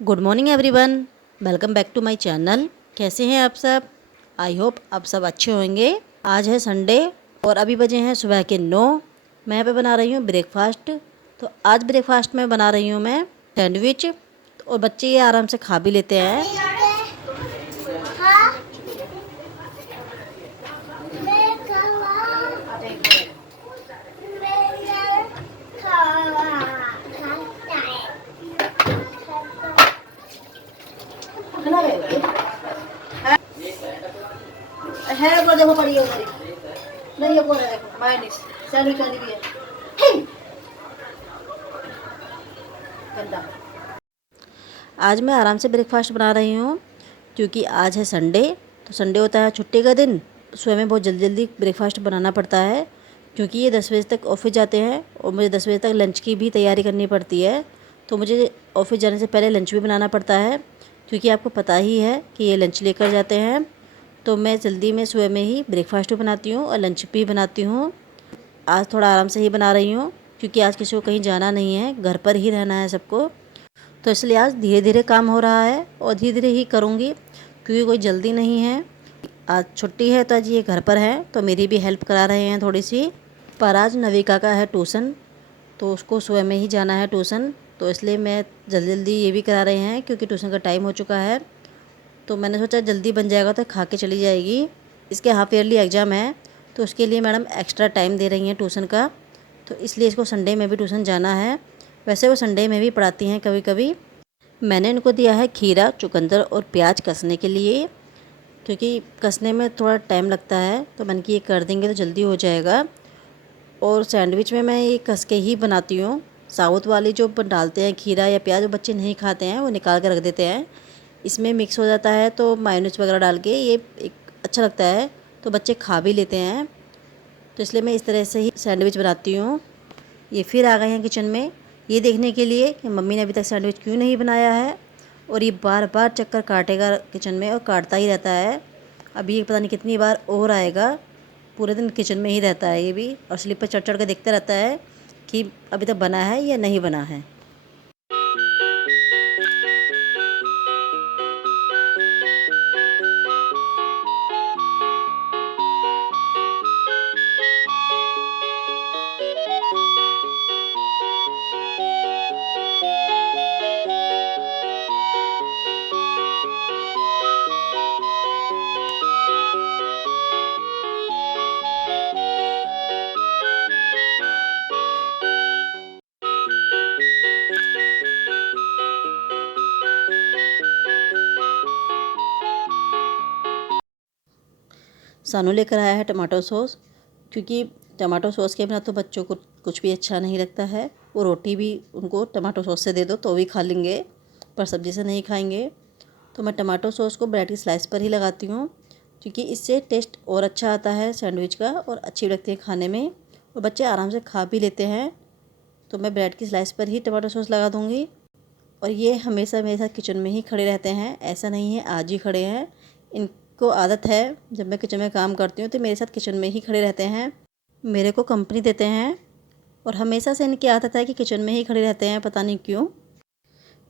Good morning everyone, welcome back to my channel. कैसे हैं आप सब? आई होप आप सब अच्छे होंगे। आज है संडे और अभी बजे हैं सुबह के 9। मैं यहाँ पे बना रही हूँ ब्रेकफास्ट। तो आज ब्रेकफास्ट में बना रही हूँ मैं सैंडविच, और बच्चे ये आराम से खा भी लेते हैं। है वो देखो पड़ी है उधर ही। नहीं ये बोल रहा है, देखो मायोनीज सैंडविच वाली भी है। गंदा। आज मैं आराम से ब्रेकफास्ट बना रही हूँ क्योंकि आज है संडे। तो संडे होता है छुट्टी का दिन। सुबह में बहुत जल्दी जल्दी ब्रेकफास्ट बनाना पड़ता है क्योंकि ये 10 बजे तक ऑफिस जाते हैं और मुझे 10 बजे तक लंच की भी तैयारी करनी पड़ती है। तो मुझे ऑफिस जाने से पहले लंच भी बनाना पड़ता है क्योंकि आपको पता ही है कि ये लंच लेकर जाते हैं। तो मैं जल्दी में सुबह में ही ब्रेकफास्ट भी बनाती हूँ और लंच भी बनाती हूँ। आज थोड़ा आराम से ही बना रही हूँ क्योंकि आज किसी को कहीं जाना नहीं है, घर पर ही रहना है सबको। तो इसलिए आज धीरे धीरे काम हो रहा है और धीरे धीरे ही करूँगी क्योंकि कोई जल्दी नहीं है। आज छुट्टी है तो आज ये घर पर है तो मेरी भी हेल्प करा रहे हैं थोड़ी सी। पर आज नविका का है ट्यूशन, तो उसको सुबह में ही जाना है ट्यूशन। तो इसलिए मैं जल्दी जल्दी ये भी करा रहे हैं क्योंकि ट्यूशन का टाइम हो चुका है। तो मैंने सोचा जल्दी बन जाएगा तो खा के चली जाएगी। इसके हाफ ईयरली एग्ज़ाम है तो उसके लिए मैडम एक्स्ट्रा टाइम दे रही हैं ट्यूशन का। तो इसलिए इसको संडे में भी ट्यूशन जाना है। वैसे वो संडे में भी पढ़ाती हैं कभी कभी। मैंने इनको दिया है खीरा, चुकंदर और प्याज कसने के लिए क्योंकि कसने में थोड़ा टाइम लगता है। तो मैंने कि ये कर देंगे तो जल्दी हो जाएगा। और सैंडविच में मैं ये कस के ही बनाती हूँ। साबुत वाली जो डालते हैं खीरा या प्याज, वो बच्चे नहीं खाते हैं, वो निकाल कर रख देते हैं। इसमें मिक्स हो जाता है तो मायोनीज वगैरह डाल के ये एक अच्छा लगता है, तो बच्चे खा भी लेते हैं। तो इसलिए मैं इस तरह से ही सैंडविच बनाती हूँ। ये फिर आ गए हैं किचन में ये देखने के लिए कि मम्मी ने अभी तक सैंडविच क्यों नहीं बनाया है। और ये बार बार चक्कर काटेगा किचन में और काटता ही रहता है। अभी ये पता नहीं कितनी बार और आएगा। पूरे दिन किचन में ही रहता है ये भी, और स्लिप पर चढ़ चढ़ के देखता रहता है कि अभी तक बना है या नहीं बना है। सानू लेकर आया है टमाटो सॉस क्योंकि टमाटो सॉस के बिना तो बच्चों को कुछ भी अच्छा नहीं लगता है। वो रोटी भी उनको टमाटो सॉस से दे दो तो भी खा लेंगे, पर सब्ज़ी से नहीं खाएंगे। तो मैं टमाटो सॉस को ब्रेड की स्लाइस पर ही लगाती हूँ क्योंकि इससे टेस्ट और अच्छा आता है सैंडविच का और अच्छी लगती है खाने में, और बच्चे आराम से खा भी लेते हैं। तो मैं ब्रेड की स्लाइस पर ही टमाटो सॉस लगा दूँगी। और ये हमेशा मेरे साथ किचन में ही खड़े रहते हैं, ऐसा नहीं है आज ही खड़े हैं। इनको आदत है जब मैं किचन में काम करती हूँ तो मेरे साथ किचन में ही खड़े रहते हैं, मेरे को कंपनी देते हैं। और हमेशा से इनकी आदत है कि किचन में ही खड़े रहते हैं, पता नहीं क्यों।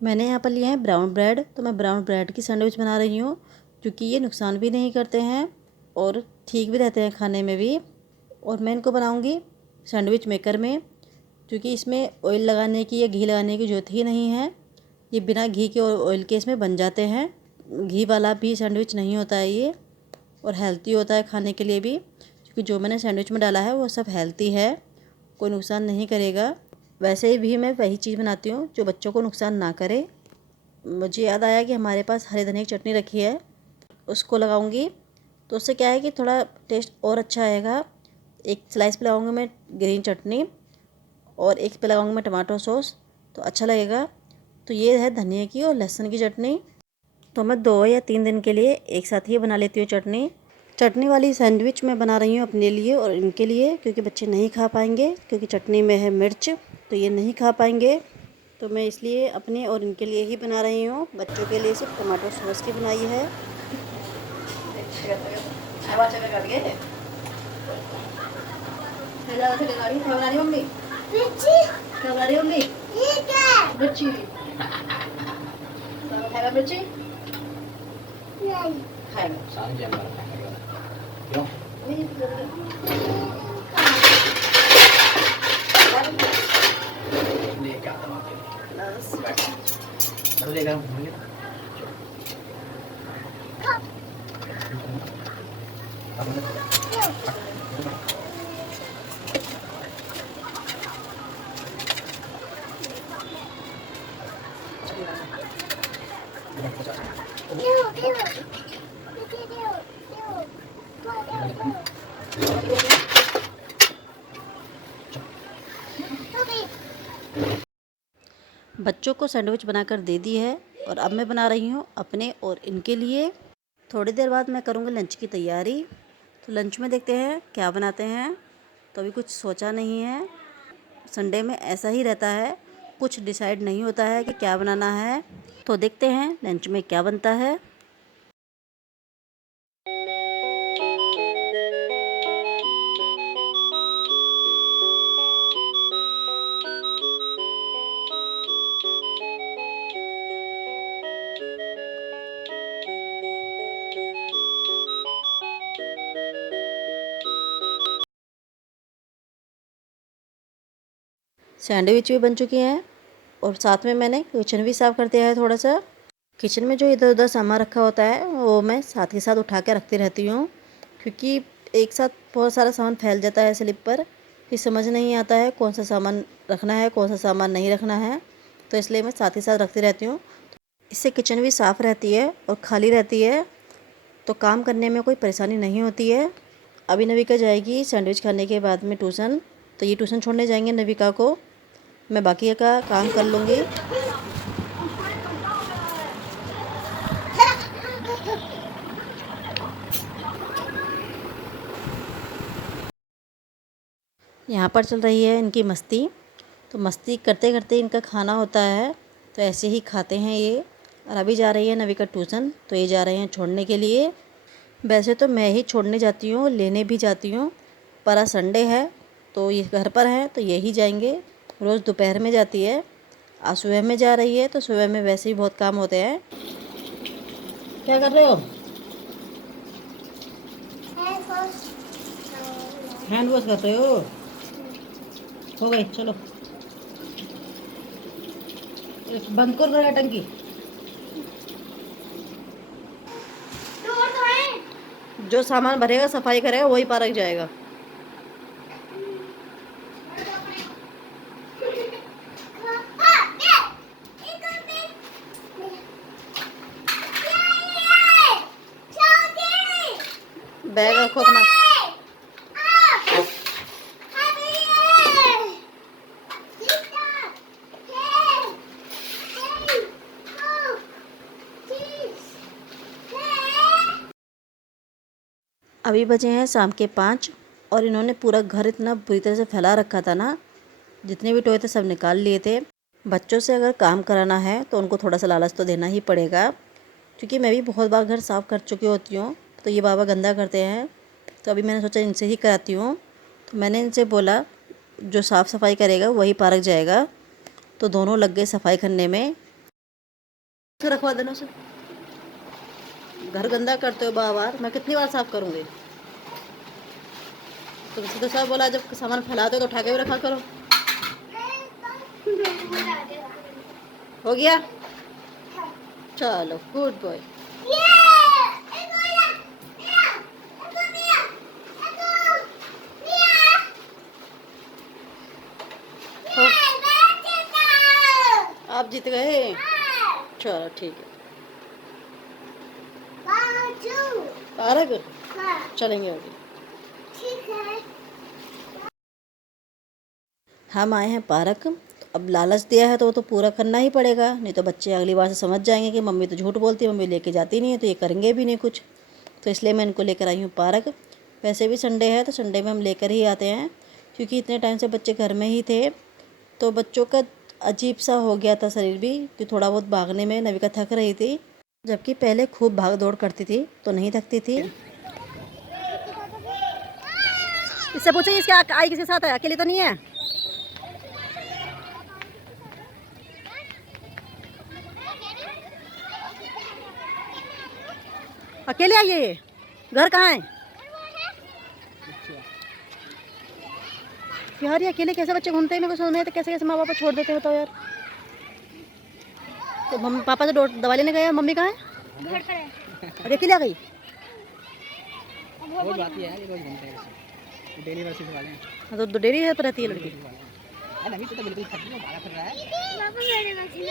मैंने यहाँ पर लिया है ब्राउन ब्रेड, तो मैं ब्राउन ब्रेड की सैंडविच बना रही हूँ क्योंकि ये नुकसान भी नहीं करते हैं और ठीक भी रहते हैं खाने में भी। और मैं इनको बनाऊँगी सैंडविच मेकर में क्योंकि इसमें ऑयल लगाने की या घी लगाने की ज़रूरत ही नहीं है। ये बिना घी के और ऑयल के इसमें बन जाते हैं। घी वाला भी सैंडविच नहीं होता है ये, और हेल्थी होता है खाने के लिए भी क्योंकि जो मैंने सैंडविच में डाला है वो सब हेल्थी है, कोई नुकसान नहीं करेगा। वैसे भी मैं वही चीज़ बनाती हूँ जो बच्चों को नुकसान ना करे। मुझे याद आया कि हमारे पास हरे धनिया की चटनी रखी है, उसको लगाऊंगी तो उससे क्या है कि थोड़ा टेस्ट और अच्छा आएगा। एक स्लाइस पे लगाऊंगी मैं ग्रीन चटनी और एक पे लगाऊंगी मैं टमाटो सॉस, तो अच्छा लगेगा। तो ये है धनिया की और लहसुन की चटनी। तो मैं 2 या 3 दिन के लिए एक साथ ही बना लेती हूँ चटनी। चटनी वाली सैंडविच मैं बना रही हूँ अपने लिए और इनके लिए क्योंकि बच्चे नहीं खा पाएंगे क्योंकि चटनी में है मिर्च, तो ये नहीं खा पाएंगे। तो मैं इसलिए अपने और इनके लिए ही बना रही हूँ। बच्चों के लिए सिर्फ टमाटो सॉस की बनाई है। मम्मी क्या बना रही मम्मी? खाएगा मिर्ची? नहीं। खाएगा। सारी जानवर खाएगा। क्यों? लेके आता हूँ आपके लिए। बैठ। लेगा घूमेंगे। बच्चों को सैंडविच बनाकर दे दी है और अब मैं बना रही हूँ अपने और इनके लिए। थोड़ी देर बाद मैं करूँगी लंच की तैयारी। तो लंच में देखते हैं क्या बनाते हैं। तो अभी कुछ सोचा नहीं है। संडे में ऐसा ही रहता है, कुछ डिसाइड नहीं होता है कि क्या बनाना है। तो देखते हैं लंच में क्या बनता है। सैंडविच भी बन चुकी हैं और साथ में मैंने किचन भी साफ़ कर दिया है थोड़ा सा। किचन में जो इधर उधर सामान रखा होता है वो मैं साथ ही साथ उठा के रखती रहती हूँ, क्योंकि एक साथ बहुत सारा सामान फैल जाता है स्लिप पर, फिर समझ नहीं आता है कौन सा सामान रखना है कौन सा सामान नहीं रखना है। तो इसलिए मैं साथ ही साथ रखती रहती हूँ। इससे किचन भी साफ़ रहती है और खाली रहती है, तो काम करने में कोई परेशानी नहीं होती है। अभी नविका जाएगी सैंडविच खाने के बाद में ट्यूशन, तो ये ट्यूशन छोड़ने जाएंगे नविका को। मैं बाकी का काम कर लूँगी। यहाँ पर चल रही है इनकी मस्ती। तो मस्ती करते करते इनका खाना होता है, तो ऐसे ही खाते हैं ये। और अभी जा रही है नविका ट्यूशन, तो ये जा रहे हैं छोड़ने के लिए। वैसे तो मैं ही छोड़ने जाती हूँ, लेने भी जाती हूँ, पर आज संडे है तो ये घर पर है तो यही जाएंगे। रोज़ दोपहर में जाती है, आज सुबह में जा रही है। तो सुबह में वैसे ही बहुत काम होते हैं। क्या कर रहे हो? हैंड वॉश कर रहे हो गई, चलो बंद कर दो टंकी। जो सामान भरेगा सफाई करेगा वही पार्क जाएगा। बैग रखो अपना। अभी बजे हैं शाम के 5 और इन्होंने पूरा घर इतना बुरी तरह से फैला रखा था ना, जितने भी टॉय थे सब निकाल लिए थे। बच्चों से अगर काम कराना है तो उनको थोड़ा सा लालच तो देना ही पड़ेगा, क्योंकि मैं भी बहुत बार घर साफ़ कर चुकी होती हूँ। तो ये बाबा गंदा करते हैं, तो अभी मैंने सोचा इनसे ही कराती हूँ। तो मैंने इनसे बोला जो साफ़ सफाई करेगा वही पार्क जाएगा। तो दोनों लग गए सफाई करने में। तो रखवा देना उसे, घर गंदा करते हो बार बार, मैं कितनी बार साफ़ करूँगी। तुमसे तो सब बोला जब सामान फैलाते हो तो उठा के भी रखा करो। हो गया, चलो गुड बॉय। आप जीत गए, चलो ठीक है। पार्क चलेंगे अभी। हम आए हैं पार्क। अब लालच दिया है तो वो तो पूरा करना ही पड़ेगा, नहीं तो बच्चे अगली बार से समझ जाएंगे कि मम्मी तो झूठ बोलती है, मम्मी लेके जाती नहीं है, तो ये करेंगे भी नहीं कुछ। तो इसलिए मैं इनको लेकर आई हूँ पार्क। वैसे भी संडे है तो संडे में हम लेकर ही आते हैं, क्योंकि इतने टाइम से बच्चे घर में ही थे तो बच्चों का अजीब सा हो गया था शरीर भी, कि थोड़ा बहुत भागने में नविका थक रही थी, जबकि पहले खूब भाग दौड़ करती थी तो नहीं थकती थी। इससे पूछो इसके आई किसके साथ है, अकेली तो नहीं है। अकेले आई है ये? घर कहाँ है यार? ये अकेले कैसे बच्चे घूमते हैं? मेरे को समझ में तो कैसे कैसे माँ बाप छोड़ देते हो तो यार। तो मम्मी पापा से दवा लेने गए, मम्मी कहाँ है? घर पर है। और अकेले आ गई? रोज आती है, ये रोज घूमते हैं, डेली वर्सेस वाले हैं। हाँ तो डेरी है पर रहती है लड़की। अरे नवी तो बिल्कुल खत्म हो भागा फिर रहा है। पापा मेरे मछली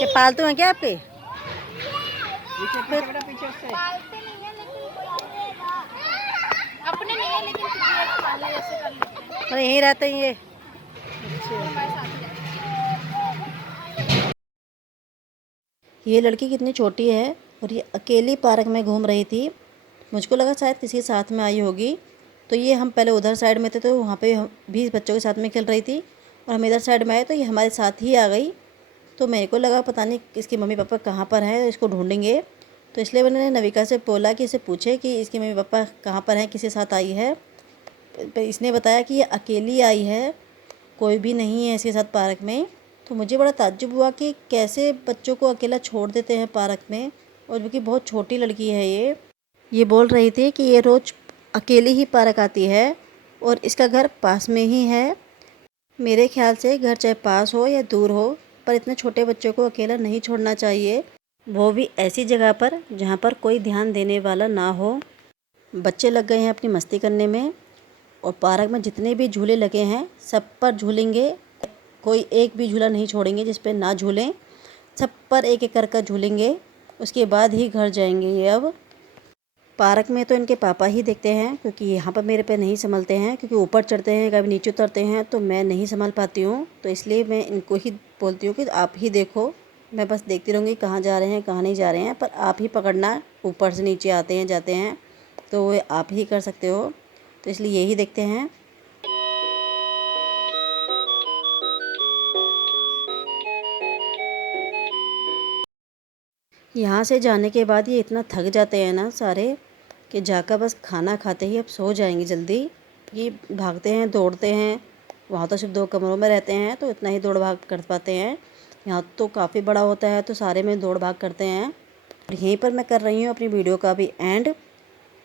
ये पालतू हैं क्या आपके? पीछे बेटा, पीछे उससे अपने नहीं है लेकिन फिर भी ऐसे पाले ऐसे कर लेते हैं। अरे यहीं रहते हैं ये। हमारे साथ ही ये लड़की कितनी छोटी है और ये अकेली पार्क में घूम रही थी। मुझको लगा शायद किसी के साथ में आई होगी। तो ये हम पहले उधर साइड में थे तो वहाँ पे भी बच्चों के साथ में खेल रही थी और हम इधर साइड में आए तो ये हमारे साथ ही आ गई। तो मेरे को लगा पता नहीं इसके मम्मी पापा कहाँ पर हैं, इसको ढूंढेंगे। तो इसलिए मैंने नविका से बोला कि इसे पूछे कि इसके मम्मी पापा कहाँ पर हैं, किसी साथ आई है। इसने बताया कि ये अकेली आई है, कोई भी नहीं है इसके साथ पार्क में। तो मुझे बड़ा ताज्जुब हुआ कि कैसे बच्चों को अकेला छोड़ देते हैं पार्क में, और क्योंकि बहुत छोटी लड़की है ये बोल रही थी कि ये रोज़ अकेली ही पार्क आती है और इसका घर पास में ही है। मेरे ख्याल से घर चाहे पास हो या दूर हो, पर इतने छोटे बच्चों को अकेला नहीं छोड़ना चाहिए, वो भी ऐसी जगह पर जहाँ पर कोई ध्यान देने वाला ना हो। बच्चे लग गए हैं अपनी मस्ती करने में और पार्क में जितने भी झूले लगे हैं सब पर झूलेंगे, कोई एक भी झूला नहीं छोड़ेंगे जिस पे ना झूलें। सब पर एक एक कर झूलेंगे, उसके बाद ही घर जाएंगे ये। अब पार्क में तो इनके पापा ही देखते हैं क्योंकि यहाँ पर मेरे पे नहीं संभलते हैं, क्योंकि ऊपर चढ़ते हैं कभी नीचे उतरते हैं तो मैं नहीं संभाल पाती हूँ। तो इसलिए मैं इनको ही बोलती हूँ कि आप ही देखो, मैं बस देखती रहूँगी कहाँ जा रहे हैं कहाँ नहीं जा रहे हैं, पर आप ही पकड़ना, ऊपर से नीचे आते हैं जाते हैं तो वो आप ही कर सकते हो। तो इसलिए यही देखते हैं। यहाँ से जाने के बाद ये इतना थक जाते हैं ना सारे कि जाकर बस खाना खाते ही अब सो जाएंगे जल्दी। ये भागते हैं दौड़ते हैं, वहाँ तो सिर्फ 2 कमरों में रहते हैं तो इतना ही दौड़ भाग कर पाते हैं। यहाँ तो काफ़ी बड़ा होता है तो सारे में दौड़ भाग करते हैं। और यहीं पर मैं कर रही हूँ अपनी वीडियो का भी एंड।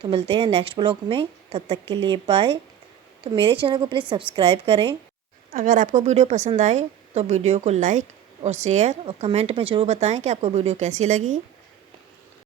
तो मिलते हैं नेक्स्ट ब्लॉग में, तब तक के लिए बाय। तो मेरे चैनल को प्लीज़ सब्सक्राइब करें। अगर आपको वीडियो पसंद आए तो वीडियो को लाइक और शेयर और कमेंट में ज़रूर बताएं कि आपको वीडियो कैसी लगी।